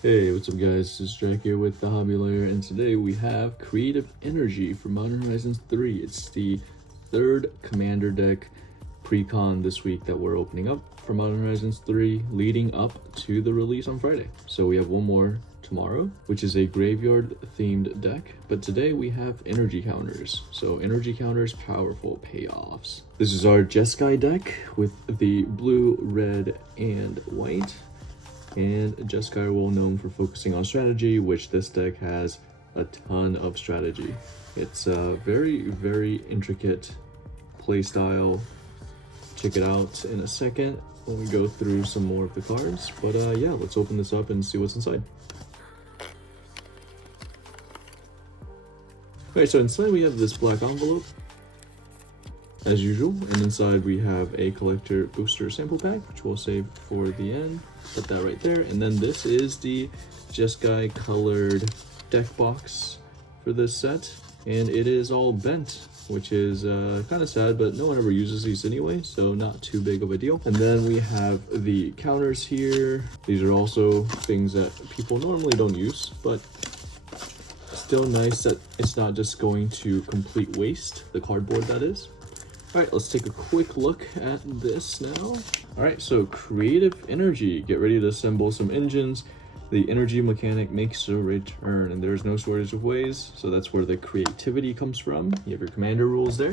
Hey, what's up guys, this is Jack here with the Hobby Layer, and today we have Creative Energy for Modern Horizons 3. It's the third Commander deck Precon this week that we're opening up for Modern Horizons 3, leading up to the release on Friday. So we have one more tomorrow, which is a graveyard themed deck, but today we have energy counters. So energy counters, powerful payoffs. This is our Jeskai deck with the blue, red, and white. And Jeskai, well known for focusing on strategy, which this deck has a ton of strategy. It's a very intricate play style. Check it out in a second when we go through some more of the cards. But yeah, let's open this up and see what's inside. Okay, so inside we have this black envelope, as usual, and inside we have a collector booster sample pack, which we'll save for the end. Put that right there, and then this is the Jeskai colored deck box for this set, and it is all bent, which is kind of sad, but no one ever uses these anyway, so not too big of a deal. And then we have the counters here. These are also things that people normally don't use, but still nice that it's not just going to complete waste, the cardboard that is. All right, let's take a quick look at this now. All right, so Creative Energy. Get ready to assemble some engines. The energy mechanic makes a return, and there's no shortage of ways, so that's where the creativity comes from. You have your commander rules there.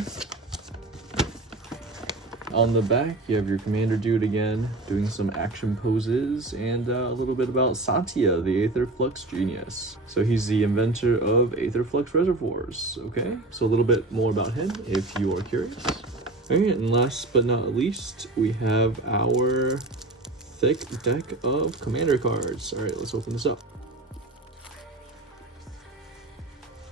On the back, you have your commander dude again, doing some action poses, and a little bit about Satya, the Aether Flux genius. So he's the inventor of Aether Flux reservoirs, okay? So a little bit more about him, if you are curious. All right, and last but not least, we have our thick deck of commander cards. All right, let's open this up.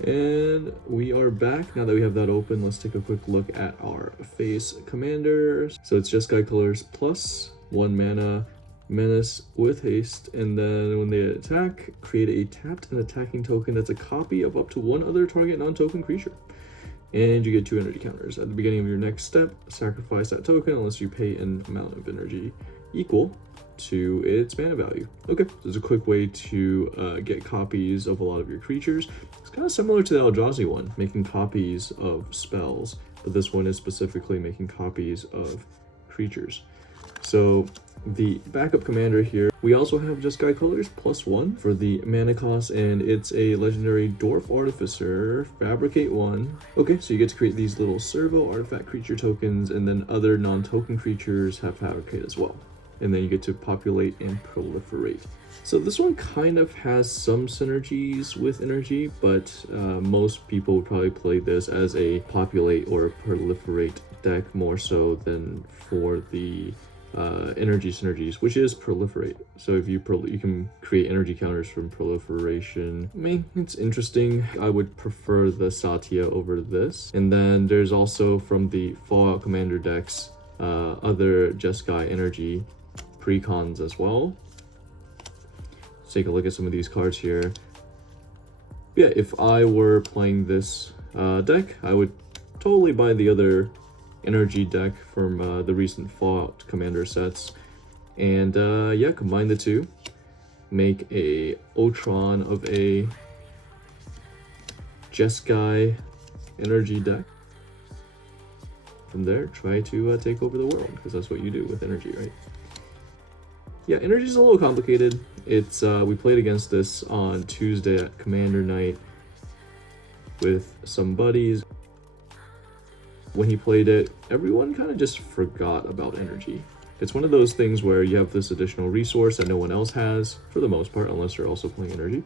And we are back. Now that we have that open, let's take a quick look at our face commanders. So it's Jeskai colors plus 1 mana, menace with haste, and then when they attack, create a tapped and attacking token that's a copy of up to one other target non-token creature. And you get 2 energy counters. At the beginning of your next step, sacrifice that token unless you pay an amount of energy equal to its mana value. Okay, so there's a quick way to get copies of a lot of your creatures. It's kind of similar to the Eldrazi one, making copies of spells, but this one is specifically making copies of creatures. So the backup commander here, we also have Jeskai colors plus 1 for the mana cost, and it's a legendary Dwarf Artificer, Fabricate 1. Okay, so you get to create these little servo artifact creature tokens, and then other non-token creatures have Fabricate as well. And then you get to populate and proliferate. So this one kind of has some synergies with energy, but most people would probably play this as a populate or proliferate deck more so than for the energy synergies, which is proliferate. So if you can create energy counters from proliferation. I mean, it's interesting. I would prefer the Satya over this. And then there's also from the Fallout Commander decks, other Jeskai energy precons as well. Let's take a look at some of these cards here. Yeah, if I were playing this deck, I would totally buy the other energy deck from the recent Fallout Commander sets, and yeah, combine the two, make a Ultron of a Jeskai energy deck. From there, try to take over the world, because that's what you do with energy, right? Yeah, energy is a little complicated. It's we played against this on Tuesday at Commander Night with some buddies. When he played it, everyone kind of just forgot about energy. It's one of those things where you have this additional resource that no one else has, for the most part, unless you're also playing energy.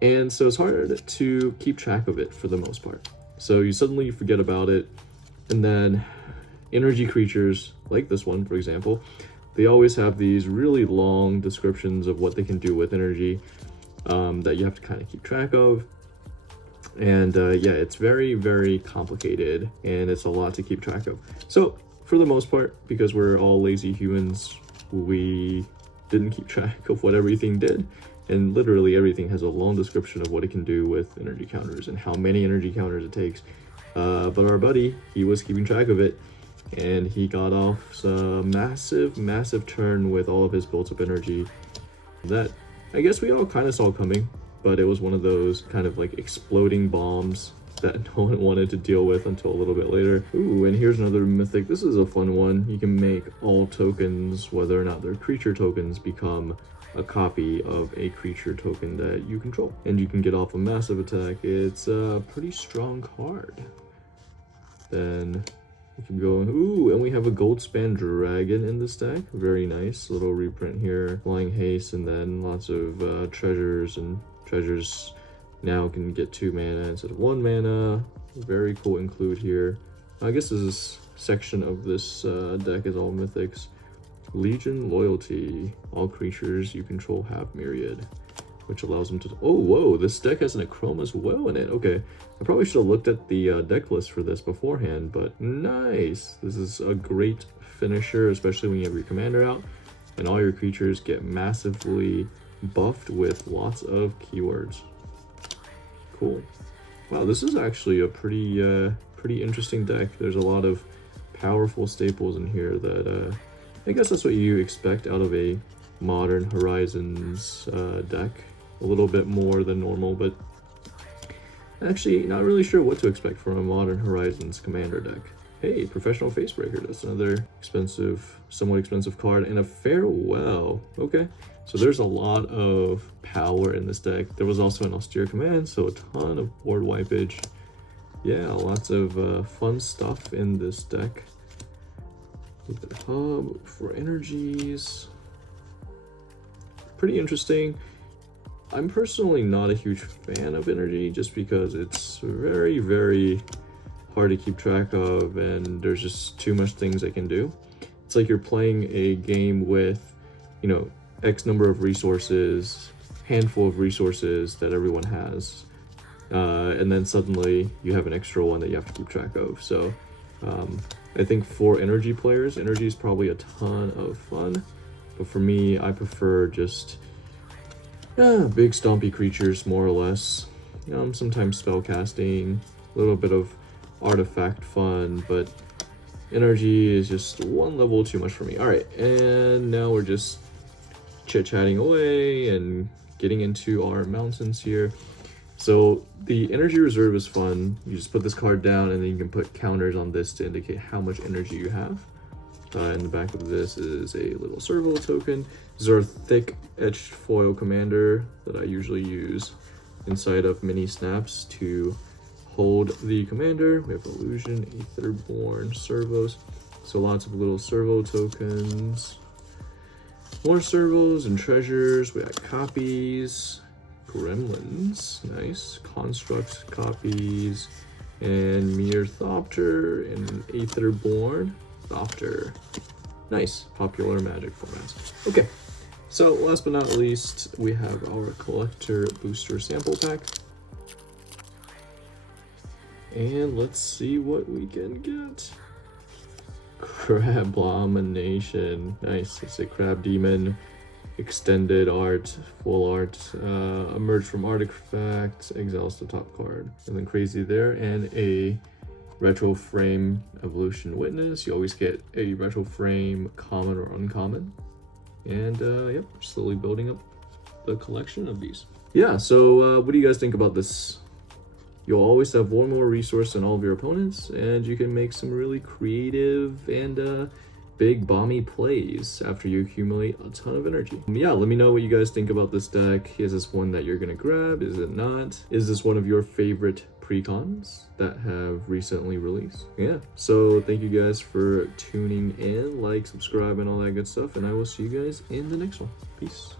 And so it's hard to keep track of it for the most part. So you suddenly forget about it, and then energy creatures, like this one, for example, they always have these really long descriptions of what they can do with energy that you have to kind of keep track of. And yeah, it's very complicated, and it's a lot to keep track of. So for the most part, because we're all lazy humans, we didn't keep track of what everything did. And literally everything has a long description of what it can do with energy counters and how many energy counters it takes. But our buddy, he was keeping track of it, and he got off a massive turn with all of his built up energy. That I guess we all kind of saw coming, but it was one of those kind of like exploding bombs that no one wanted to deal with until a little bit later. Ooh, and here's another mythic. This is a fun one. You can make all tokens, whether or not they're creature tokens, become a copy of a creature token that you control. And you can get off a massive attack. It's a pretty strong card. Then we keep going. Ooh, and we have a Goldspan Dragon in this deck. Very nice. Little reprint here. Flying Haste, and then lots of treasures, and treasures now can get 2 mana instead of 1 mana. Very cool include here. I guess this section of this deck is all mythics. Legion Loyalty. All creatures you control have Myriad, which allows them to... Oh, whoa, this deck has an Achrome as well in it. Okay, I probably should have looked at the deck list for this beforehand, but nice. This is a great finisher, especially when you have your commander out, and all your creatures get massively buffed with lots of keywords. Cool. Wow, this is actually a pretty interesting deck. There's a lot of powerful staples in here that I guess that's what you expect out of a Modern Horizons deck. A little bit more than normal, but actually not really sure what to expect from a Modern Horizons commander deck. Hey, Professional Facebreaker. That's another expensive, somewhat expensive card, and a Farewell. Okay. So there's a lot of power in this deck. There was also an Austere Command, so a ton of board wipeage. Yeah, lots of fun stuff in this deck. The hub for energies. Pretty interesting. I'm personally not a huge fan of energy just because it's very, very hard to keep track of, and there's just too much things I can do. It's like you're playing a game with, you know, X number of resources, handful of resources that everyone has, and then suddenly you have an extra one that you have to keep track of. So I think for energy players, energy is probably a ton of fun, but for me, I prefer just big stompy creatures, more or less. Sometimes spell casting, a little bit of artifact fun, but energy is just one level too much for me. All right, and now we're just chit-chatting away and getting into our mountains here. So the energy reserve is fun. You just put this card down, and then you can put counters on this to indicate how much energy you have. In the back of this is a little servo token. These are thick etched foil commander that I usually use inside of mini snaps to hold the commander. We have Illusion, Aetherborn, servos. So lots of little servo tokens. More servos and treasures. We got copies, gremlins, nice. Construct copies, and Mearthopter and Aetherborn. Thopter. Nice. Popular Magic formats. Okay, so last but not least, we have our Collector Booster Sample Pack. And let's see what we can get. Crabomination. Nice. It's a Crab Demon. Extended art, full art, emerge from artifacts, exiles the top card. And then crazy there, and a retro frame evolution witness. You always get a retro frame common or uncommon. And yep, slowly building up the collection of these. Yeah, so what do you guys think about this? You'll always have one more resource than all of your opponents, and you can make some really creative and big bomby plays after you accumulate a ton of energy. Yeah, let me know what you guys think about this deck. Is this one that you're gonna grab? Is it not? Is this one of your favorite precons that have recently released? Yeah, so thank you guys for tuning in, like, subscribe, and all that good stuff, and I will see you guys in the next one. Peace.